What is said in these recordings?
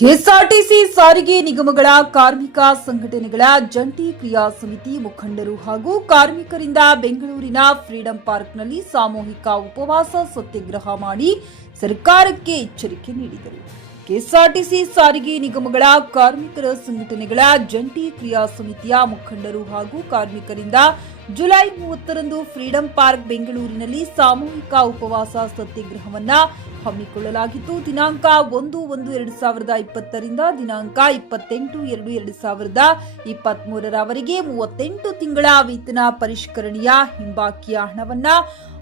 KSRTC ಸಾರಿಗೆ ನಿಗಮಗಳ ಕಾರ್ಮಿಕ ಸಂಘಟನೆಗಳ ಜಂಟಿ ಕ್ರಿಯಾ ಸಮಿತಿ ಮುಖಂಡರು ಹಾಗೂ ಕಾರ್ಮಿಕರಿಂದ ಬೆಂಗಳೂರಿನ ಫ್ರೀಡಂ ಪಾರ್ಕ್ನಲ್ಲಿ ಸಾಮೂಹಿಕ ಉಪವಾಸ ಸತ್ಯಾಗ್ರಹ ಮಾಡಿ ಸರ್ಕಾರಕ್ಕೆ ಎಚ್ಚರಿಕೆ ನೀಡಿದರು. ಕೆಎಸ್ಆರ್ಟಿಸಿ ಸಾರಿಗೆ ನಿಗಮಗಳ ಕಾರ್ಮಿಕರ ಸಂಘಟನೆಗಳ ಜಂಟಿ ಕ್ರಿಯಾ ಸಮಿತಿಯ ಮುಖಂಡರು ಹಾಗೂ ಕಾರ್ಮಿಕರಿಂದ ಜುಲೈ 30ರಂದು ಫ್ರೀಡಂ ಪಾರ್ಕ್ ಬೆಂಗಳೂರಿನಲ್ಲಿ ಸಾಮೂಹಿಕ ಉಪವಾಸ ಸತ್ಯಾಗ್ರಹವನ್ನು ಹಮ್ಮಿಕೊಳ್ಳಲಾಗಿದ್ದು, ದಿನಾಂಕ 1/1/2020ರಿಂದ ದಿನಾಂಕ 28/2/2023ರವರೆಗೆ 38 ತಿಂಗಳ ವೇತನ ಪರಿಷ್ಕರಣೆಯ ಹಿಂಬಾಕಿಯ ಹಣವನ್ನು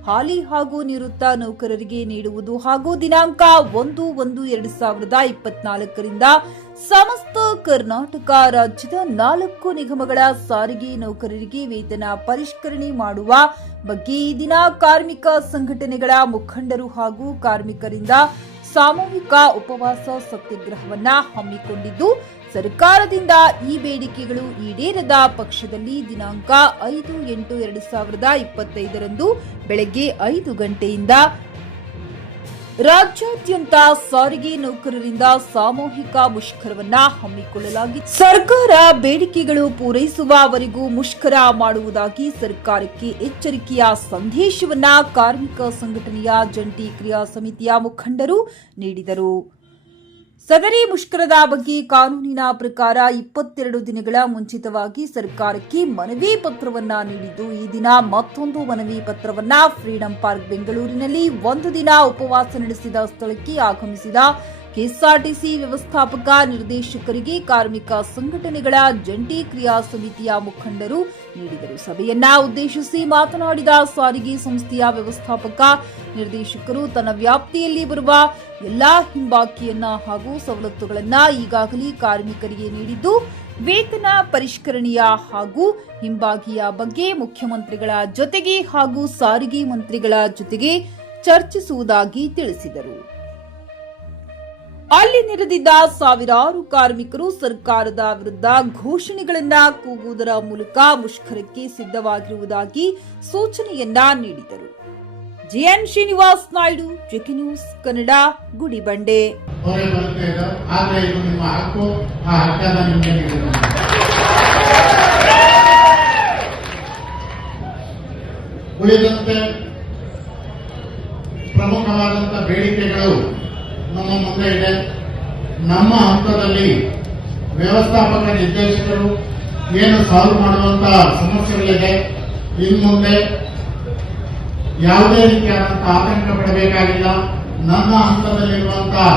ಹಾಲಿ ಹಾಗೂ ನಿವೃತ್ತ ನೌಕರರಿಗೆ ನೀಡುವುದು ಹಾಗೂ ದಿನಾಂಕ 1/1/2024ರಿಂದ ಸಮಸ್ತ ಕರ್ನಾಟಕ ರಾಜ್ಯದ 4 ನಿಗಮಗಳ ಸಾರಿಗೆ ನೌಕರರಿಗೆ ವೇತನ ಪರಿಷ್ಕರಣೆ ಮಾಡುವ ಬಗ್ಗೆ ಈ ದಿನ ಕಾರ್ಮಿಕ ಸಂಘಟನೆಗಳ ಮುಖಂಡರು ಹಾಗೂ ಕಾರ್ಮಿಕರಿಂದ ಸಾಮೂಹಿಕ ಉಪವಾಸ ಸತ್ಯಾಗ್ರಹವನ್ನು ಹಮ್ಮಿಕೊಂಡಿದ್ದು, ಸರ್ಕಾರದಿಂದ ಈ ಬೇಡಿಕೆಗಳು ಈಡೇರದ ಪಕ್ಷದಲ್ಲಿ ದಿನಾಂಕ 5/8/2025ರಂದು ಬೆಳಗ್ಗೆ 5 ಗಂಟೆಯಿಂದ ರಾಜ್ಯಾದ್ಯಂತ ಸಾರಿಗೆ ನೌಕರರಿಂದ ಸಾಮೂಹಿಕ ಮುಷ್ಕರವನ್ನ ಹಮ್ಮಿಕೊಳ್ಳಲಾಗಿತ್ತು. ಸರ್ಕಾರ ಬೇಡಿಕೆಗಳು ಪೂರೈಸುವವರೆಗೂ ಮುಷ್ಕರ ಮಾಡುವುದಾಗಿ ಸರ್ಕಾರಕ್ಕೆ ಎಚ್ಚರಿಕೆಯ ಸಂದೇಶವನ್ನ ಕಾರ್ಮಿಕ ಸಂಘಟನೆಯ ಜಂಟಿ ಕ್ರಿಯಾ ಸಮಿತಿಯ ಮುಖಂಡರು ನೀಡಿದರು. ಸದರಿ ಮುಷ್ಕರದ ಬಗ್ಗೆ ಕಾನೂನಿನ ಪ್ರಕಾರ 22 ದಿನಗಳ ಮುಂಚಿತವಾಗಿ ಸರ್ಕಾರಕ್ಕೆ ಮನವಿ ಪತ್ರವನ್ನ ನೀಡಿದ್ದು, ಈ ದಿನ ಮತ್ತೊಂದು ಮನವಿ ಪತ್ರವನ್ನ ಫ್ರೀಡಂ ಪಾರ್ಕ್ ಬೆಂಗಳೂರಿನಲ್ಲಿ ಒಂದು ದಿನ ಉಪವಾಸ ನಡೆಸಿದ ಸ್ಥಳಕ್ಕೆ ಆಗಮಿಸಿದ ಕೆಎಸ್ಆರ್ಟಿಸಿ ವ್ಯವಸ್ಥಾಪಕ ನಿರ್ದೇಶಕರಿಗೆ ಕಾರ್ಮಿಕ ಸಂಘಟನೆಗಳ ಜಂಟಿ ಕ್ರಿಯಾ ಸಮಿತಿಯ ಮುಖಂಡರು ನೀಡಿದರು. ಸಭೆಯನ್ನ ಉದ್ದೇಶಿಸಿ ಮಾತನಾಡಿದ ಸಾರಿಗೆ ಸಂಸ್ಥೆಯ ವ್ಯವಸ್ಥಾಪಕ ನಿರ್ದೇಶಕರು, ತನ್ನ ವ್ಯಾಪ್ತಿಯಲ್ಲಿ ಬರುವ ಎಲ್ಲಾ ಹಿಂಬಾಕಿಯನ್ನ ಹಾಗೂ ಸವಲತ್ತುಗಳನ್ನ ಈಗಾಗಲೇ ಕಾರ್ಮಿಕರಿಗೆ ನೀಡಿದ್ದು, ವೇತನ ಪರಿಷ್ಕರಣೆಯ ಹಾಗೂ ಹಿಂಬಾಕಿಯ ಬಗ್ಗೆ ಮುಖ್ಯಮಂತ್ರಿಗಳ ಜೊತೆಗೆ ಹಾಗೂ ಸಾರಿಗೆ ಮಂತ್ರಿಗಳ ಜೊತೆಗೆ ಚರ್ಚಿಸುವುದಾಗಿ ತಿಳಿಸಿದರು. ಅಲ್ಲಿ ನೆರೆದಿದ್ದ ಸಾವಿರಾರು ಕಾರ್ಮಿಕರು ಸರ್ಕಾರದ ವಿರುದ್ಧ ಘೋಷಣೆಗಳನ್ನ ಕೂಗುವುದರ ಮೂಲಕ ಮುಷ್ಕರಕ್ಕೆ ಸಿದ್ಧವಾಗಿರುವುದಾಗಿ ಸೂಚನೆಯನ್ನ ನೀಡಿದರು. GN Srinivas Naidu, JK news Kannada, Gudibande. ಉಳಿದಂತೆ ಪ್ರಮುಖವಾದಂತಹ ಬೇಡಿಕೆಗಳು ನಮ್ಮ ಮುಂದೆ ಇದೆ. ನಮ್ಮ ಹಂತದಲ್ಲಿ ವ್ಯವಸ್ಥಾಪಕ ನಿರ್ದೇಶಕರು ಏನು ಸಾಲ್ವ್ ಮಾಡುವಂತಹ ಸಮಸ್ಯೆಗಳಿದೆ, ಇನ್ನು ಮುಂದೆ ಯಾವುದೇ ರೀತಿಯಾದಂತಹ ಆತಂಕ ಪಡಬೇಕಾಗಿಲ್ಲ. ನನ್ನ ಹಂತದಲ್ಲಿರುವಂತಹ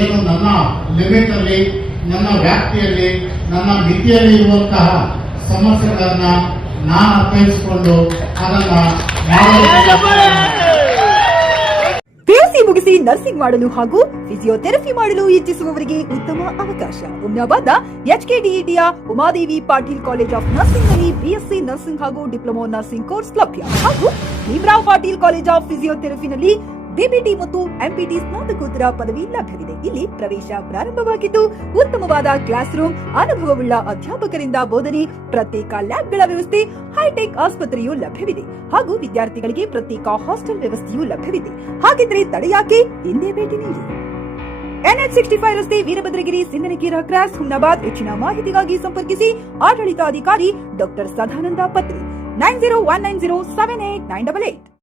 ಏನು ನನ್ನ ಲಿಮಿಟ್ ಅಲ್ಲಿ, ನನ್ನ ವ್ಯಾಪ್ತಿಯಲ್ಲಿ, ನನ್ನ ಮಿತಿಯಲ್ಲಿ ಇರುವಂತಹ ಸಮಸ್ಯೆಗಳನ್ನ ನಾನು ಅರ್ಥೈಸಿಕೊಂಡು ಅದನ್ನ ಪಿಯುಸಿ ಮುಗಿಸಿ ನರ್ಸಿಂಗ್ ಮಾಡಲು ಹಾಗೂ ಫಿಸಿಯೋಥೆರಪಿ ಮಾಡಲು ಇಚ್ಛಿಸುವವರಿಗೆ ಉತ್ತಮ ಅವಕಾಶ. ಹುಮ್ನಾಬಾದ್ನ ಎಚ್ಕೆಡಿಇಟಿಯ Umadevi Patil college of nursing ನಲ್ಲಿ ಬಿಎಸ್ಸಿ ನರ್ಸಿಂಗ್ ಹಾಗೂ ಡಿಪ್ಲೊಮಾ ನರ್ಸಿಂಗ್ ಕೋರ್ಸ್ ಲಭ್ಯ ಹಾಗೂ ಭೀಮರಾವ್ ಪಾಟೀಲ್ ಕಾಲೇಜ್ ಆಫ್ ಫಿಸಿಯೋಥೆರಪಿನಲ್ಲಿ ಬಿಬಿಟಿ ಮತ್ತು ಎಂಪಿಟಿ ಸ್ನಾತಕೋತ್ತರ ಪದವಿ ಲಭ್ಯವಿದೆ. ಇಲ್ಲಿ ಪ್ರವೇಶ ಪ್ರಾರಂಭವಾಗಿದ್ದು, ಉತ್ತಮವಾದ ಕ್ಲಾಸ್ ರೂಮ್, ಅನುಭವವುಳ್ಳ ಅಧ್ಯಾಪಕರಿಂದ ಬೋಧನೆ, ಪ್ರತ್ಯೇಕ ಲ್ಯಾಬ್ಗಳ ವ್ಯವಸ್ಥೆ, ಹೈಟೆಕ್ ಆಸ್ಪತ್ರೆಯೂ ಲಭ್ಯವಿದೆ ಹಾಗೂ ವಿದ್ಯಾರ್ಥಿಗಳಿಗೆ ಪ್ರತ್ಯೇಕ ಹಾಸ್ಟೆಲ್ ವ್ಯವಸ್ಥೆಯೂ ಲಭ್ಯವಿದೆ. ಹಾಗಿದ್ರೆ ತಡೆಯಾಕೆ, ಹಿಂದೆ ಭೇಟಿ ನೀಡಿ. NH65 ರಸ್ತೆ, ವೀರಭದ್ರಗಿರಿ, ಸಿಂದನಕೀರ ಕ್ರಾಸ್, ಹುಮ್ನಾಬಾದ್. ಹೆಚ್ಚಿನ ಮಾಹಿತಿಗಾಗಿ ಸಂಪರ್ಕಿಸಿ ಆಡಳಿತಾಧಿಕಾರಿ ಡಾಕ್ಟರ್ ಸದಾನಂದ ಪತ್ರಿ 9019078988.